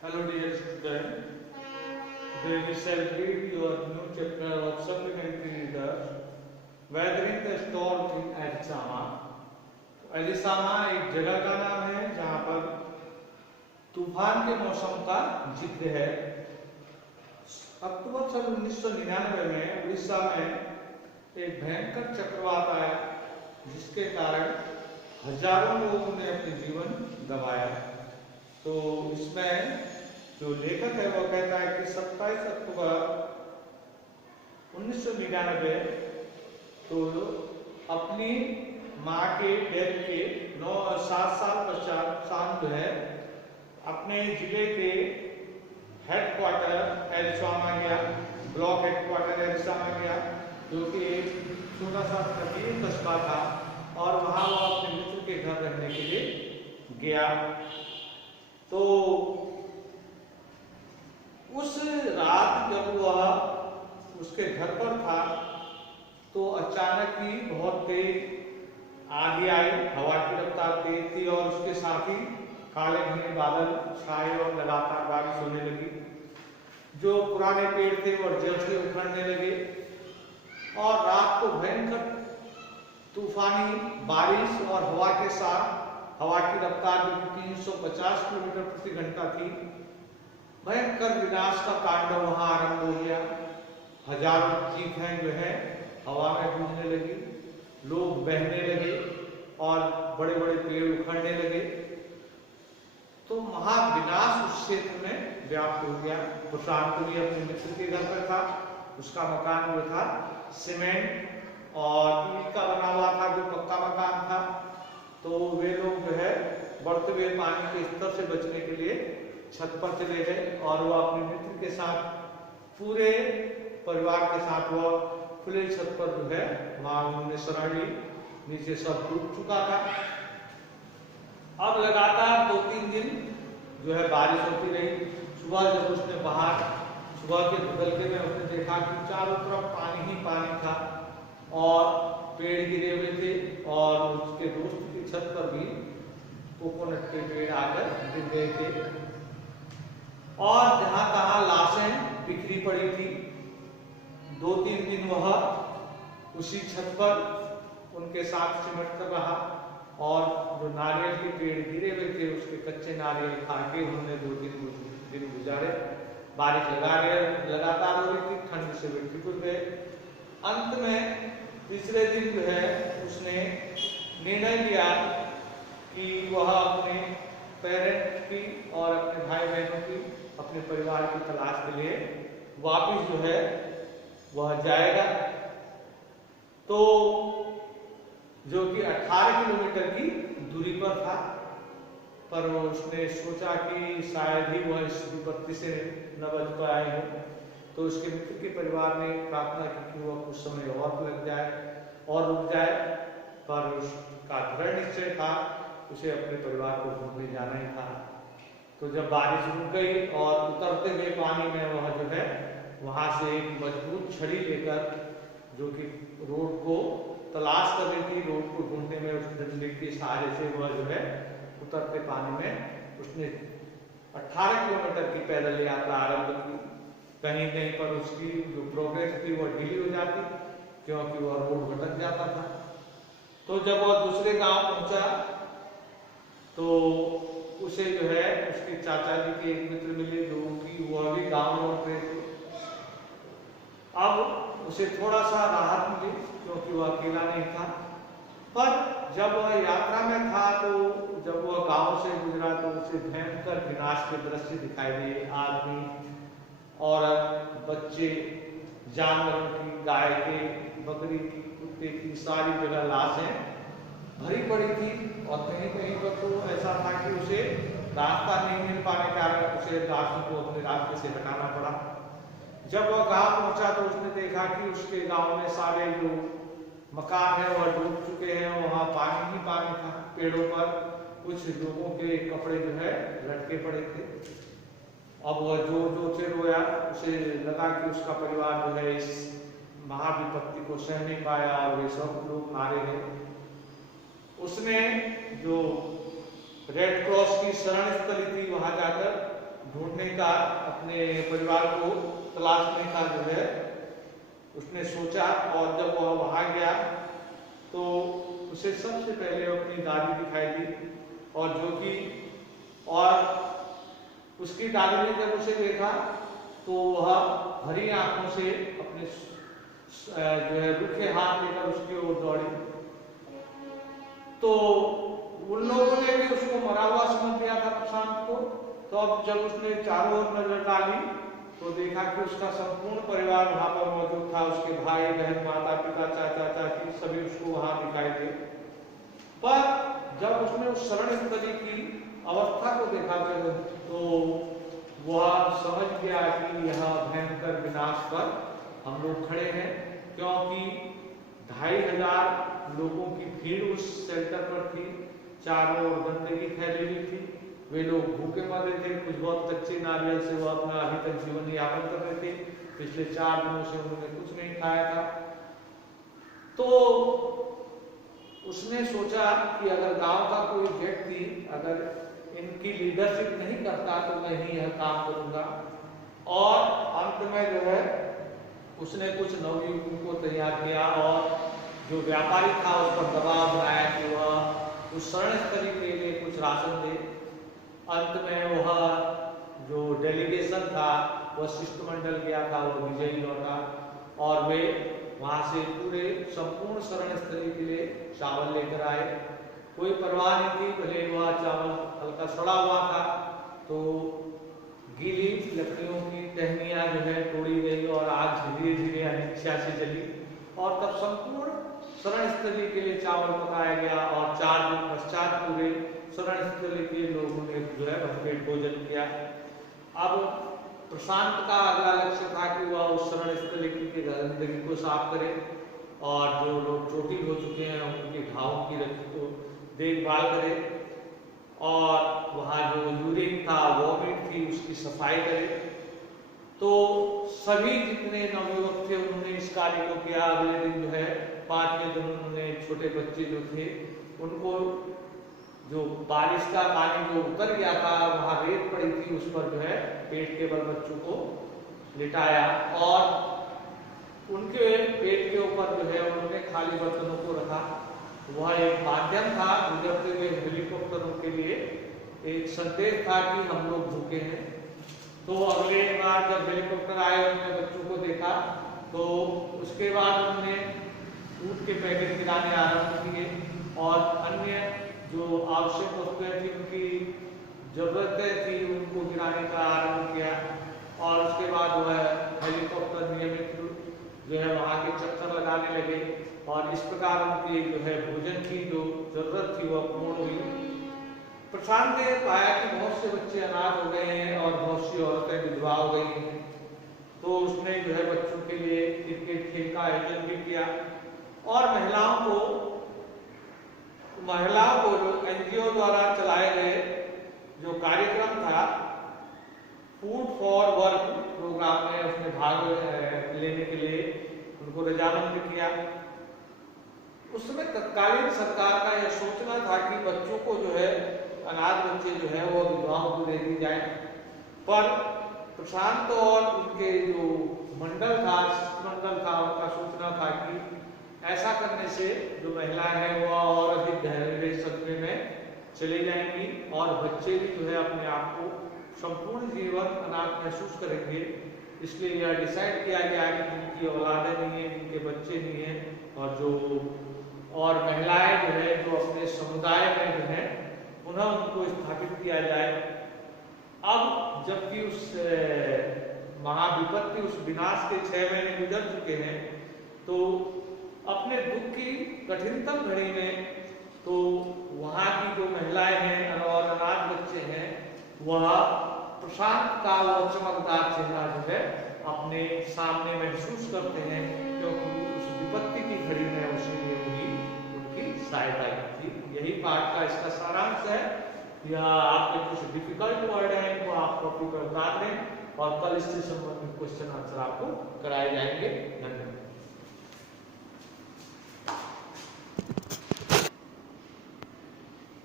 Hello dear student, today we shall read your new chapter of Supplementary Readers, Weathering the Storm in Arizona. Arizona एक जगह का नाम है जहां पर तूफान के मौसम का जिक्र है। अक्टूबर सन 1999 में उड़ीसा में एक भयंकर चक्रवात आया जिसके कारण हजारों लोगों ने अपने जीवन गंवाया। तो इसमें जो लेखक है वो कहता है कि 27 अक्टूबर 1999 तो अपनी माँ के डेथ के 7 साल पश्चात शाम जो है अपने जिले के हेडक्वार्टर एरिज़ोना गया, ब्लॉक हेडक्वार्टर एरिज़ोना गया, जो कि एक छोटा सा तटीय कस्बा था, और वहां वो अपने मित्र के घर रहने के लिए गया। तो उस रात जब वह उसके घर पर था तो अचानक ही बहुत तेज आंधी आई, हवा की रफ्तार तेज थी और उसके साथ ही काले घने बादल छाए और लगातार बारिश होने लगी। जो पुराने पेड़ थे वो जड़ से उखड़ने लगे और रात को भयंकर तूफानी बारिश और हवा के साथ हवा की रफ्तार भी 350 किलोमीटर प्रति घंटा थी। भयंकर विनाश का तांडव वहां आरंभ हो गया। हजारों चीखें जो है हवा में गूंजने लगी, लोग बहने लगे और बड़े बड़े पेड़ उखड़ने लगे। तो महाविनाश उस क्षेत्र में व्याप्त हो गया। प्रशांत भी अपने मित्र के घर पर था, उसका मकान जो था सीमेंट और ईंट का बना हुआ था, जो पक्का मकान था। तो वे लोग जो है बढ़ते हुए पानी के स्तर से बचने के लिए छत पर चले गए और वो अपने मित्र के साथ पूरे परिवार के साथ वो खुले छत पर जो है वहां उन्होंने शरण ली। नीचे सब डूब चुका था। अब लगातार 2-3 दिन जो है बारिश होती रही। सुबह जब उसने बाहर सुबह के बदलते में उसने देखा कि चारों तरफ पानी ही पानी था और पेड़ गिरे हुए थे और उसके दोस्त की छत पर भी कोकोनट के पेड़ आकर गिर गए थे और जहां तहां लाशें बिखरी पड़ी थी। 2-3 दिन वह उसी छत पर उनके साथ सिमट कर रहा और जो नारियल के पेड़ गिरे हुए थे उसके कच्चे नारियल खा के उन्होंने 2-3 दिन गुजारे। बारिश लगातार हो रही थी, ठंड से वे ठिठुर गए। अंत में तीसरे दिन जो है उसने निर्णय लिया कि वह अपने पेरेंट्स की और अपने भाई बहनों की, अपने परिवार की तलाश के लिए वापिस जो है वह जाएगा। तो जो कि 18 किलोमीटर की दूरी पर था, पर उसने सोचा कि शायद ही वह इस विपत्ति से न बच पाए हो। तो उसके मित्र के परिवार ने प्रार्थना की कि वह कुछ समय और लग जाए और रुक जाए, पर उसका दृढ़ निश्चय था उसे अपने परिवार को ढूंढने जाना ही था। तो जब बारिश रुक गई और उतरते हुए पानी में वह जो है वहां से एक मजबूत छड़ी लेकर, जो कि रोड को तलाश कर रही थी, रोड को ढूंढने में उस डंडे के सहारे से वह जो है उतरते पानी में उसने 18 किलोमीटर की पैदल यात्रा आरंभ की। कहीं कहीं पर उसकी जो प्रोग्रेस थी वह ढीली हो जाती क्योंकि वह रोड भटक जाता था। तो जब वह दूसरे गांव पहुंचा तो उसे जो है उसके चाचा जी के एक मित्र मिले जो कि वह भी गांव लौट रहे थे। अब उसे थोड़ा सा राहत मिली क्योंकि वह अकेला नहीं था। पर जब वह यात्रा में था तो जब वह गांव से गुजरा तो उसे भयंकर विनाश के दृश्य दिखाई दिए। आदमी, औरत, बच्चे, जानवरों की, गाय के, बकरी की, कुत्ते की, सारी जगह लाशें भरी पड़ी थी और कहीं कहीं पर तो ऐसा था कि उसे रास्ता नहीं मिल पाने के कारण उसे लाशों को अपने रास्ते से हटाना पड़ा। जब वह गांव पहुंचा तो उसने देखा कि उसके गांव में सारे जो मकान है वह डूब चुके हैं, वहां पानी ही पानी था। पेड़ों पर कुछ लोगों के कपड़े जो है लटके पड़े थे। अब वह जो से रोया, उसे लगा कि उसका परिवार जो है इस महाविपत्ति को सह नहीं पाया और वे सब लोग मारे गए। उसने जो रेड क्रॉस की शरण स्थली थी वहां जाकर ढूंढने का, अपने परिवार को तलाशने का जो है उसने सोचा। और जब वह वहां गया तो उसे सबसे पहले अपनी दादी दिखाई दी, और जो कि और उसकी दादी ने जब उसे देखा तो वह भरी आंखों से अपने जो है रुखे हाथ लेकर उसकी ओर दौड़ी। तो उन लोगों ने भी उसको मरा हुआ समझ लिया था प्रशांत को। तो अब जब उसने चारों ओर नजर डाली तो देखा कि उसका संपूर्ण परिवार वहां पर मौजूद था। उसके भाई बहन, माता पिता, चाचा चाची सभी उसको वहां दिखाई दे। पर जब उसने उस शरण स्थली की अवस्था को देखा तो वह समझ गया कि यह भयंकर विनाश पर हम लोग खड़े हैं, क्योंकि 2500 लोगों की भीड़ उस शेल्टर पर थी। चारों ओर गंदगी फैली हुई थी। वे लोग भूखे मर रहे थे। कुछ बहुत कच्चे नारियल से वो अपना अभी तक जीवन यापन कर रहे थे। पिछले 4 दिनों से उन्होंने कुछ नहीं खाया था। तो उसने सोचा कि अगर गांव का कोई व्यक्ति अगर इनकी लीडरशिप नहीं करता तो मैं ही यह काम करूंगा। और अंत में जो है उसने कुछ नवयुवकों को तैयार किया और जो व्यापारी था उस पर दबाव बनाया कि वह उस शरण स्थली के लिए कुछ राशन दे। अंत में वह जो डेलीगेशन था वह शिष्टमंडल गया था, वह विजयी लौटा और वे वहां से पूरे संपूर्ण शरण स्थली के लिए चावल लेकर आए। कोई परवाह नहीं थी, भले वह चावल हल्का सड़ा हुआ था तो गीली लकड़ियों की टहनियां जो है तोड़ी गई और आग धीरे धीरे अनिच्छा से जली और तब संपूर्ण शरण स्थली के लिए चावल पकाया गया। और 4 दिन पश्चात पूरे शरण स्थली के लोगों ने जो है भरपेट भोजन किया। अब प्रशांत का अगला लक्ष्य था कि वह उस शरण स्थली की गंदगी को साफ करे और जो लोग चोटिल हो चुके हैं उनके घावों की को देखभाल करे और वहाँ जो यूरिन था, वॉमिट थी, उसकी सफाई करे। तो सभी जितने नवयुवक थे उन्होंने इस कार्य को किया। अगले दिन जो है 5वें दिन उन्होंने छोटे बच्चे जो थे उनको जो बारिश का पानी जो उतर गया था, वहां रेत पड़ी थी, उस पर जो है पेट के बल बच्चों को लिटाया और उनके पेट के ऊपर जो है उन्होंने खाली बर्तनों को रखा। वह एक माध्यम था गुजरते हुए हेलीकॉप्टरों के लिए, एक संदेश था कि हम लोग भूखे हैं। तो अगले बार जब हेलीकॉप्टर आए उन्होंने बच्चों को देखा तो उसके बाद उन्होंने दूध के पैकेट गिराने आरंभ किए और अन्य जो आवश्यक वस्तुएं थी, उनकी जरूरतें थी, उनको गिराने का आरंभ किया। और उसके बाद वह हेलीकॉप्टर नियमित जो है वहाँ के चक्कर लगाने लगे और इस प्रकार उनकी जो है भोजन की जो जरूरत थी वह पूर्ण हुई। प्रशांत ने पाया कि बहुत से बच्चे अनाथ हो गए हैं और बहुत सी औरतें विधवा हो गई हैं। तो उसने जो है बच्चों के लिए क्रिकेट खेल का आयोजन भी किया और महिलाओं को जो एनजीओ द्वारा चलाए गए जो कार्यक्रम था फूड फॉर वर्क प्रोग्राम में उसने भाग लेने के लिए उनको रजामंद किया। उस समय तत्कालीन सरकार का यह सोचना था कि बच्चों को जो है अनाथ बच्चे जो है वो विधवाओं को दे दी जाए, पर प्रशांत और उनके जो मंडल था, उनका सोचना था कि ऐसा करने से जो महिलाएं हैं वो और अधिक गहरे सदमे में चली जाएंगी और बच्चे भी जो है अपने आप को संपूर्ण जीवन अनाथ महसूस करेंगे। इसलिए यह डिसाइड किया गया कि जिनकी औलादें नहीं है, जिनके बच्चे नहीं है और महिलाएं जो है जो अपने समुदाय में जो है पुनः उनको स्थापित किया जाए। अब जबकि उस महाविपत्ति, उस विनाश के 6 महीने गुजर चुके हैं, तो अपने दुख की कठिनतम घड़ी में तो वहाँ की जो महिलाएं हैं और अनाथ बच्चे हैं वह प्रशांत का वो चमकदार चेहरा जो है अपने सामने महसूस करते हैं, क्योंकि उस विपत्ति की घड़ी में उसी उनकी सहायता की थी। यही पाठ का इसका सारांश है। या आपके कुछ डिफिकल्ट वर्ड हैं इनको आप कॉपी पर उतार लें और कल इससे संबंधित क्वेश्चन आंसर आपको कराए जाएंगे। धन्यवाद।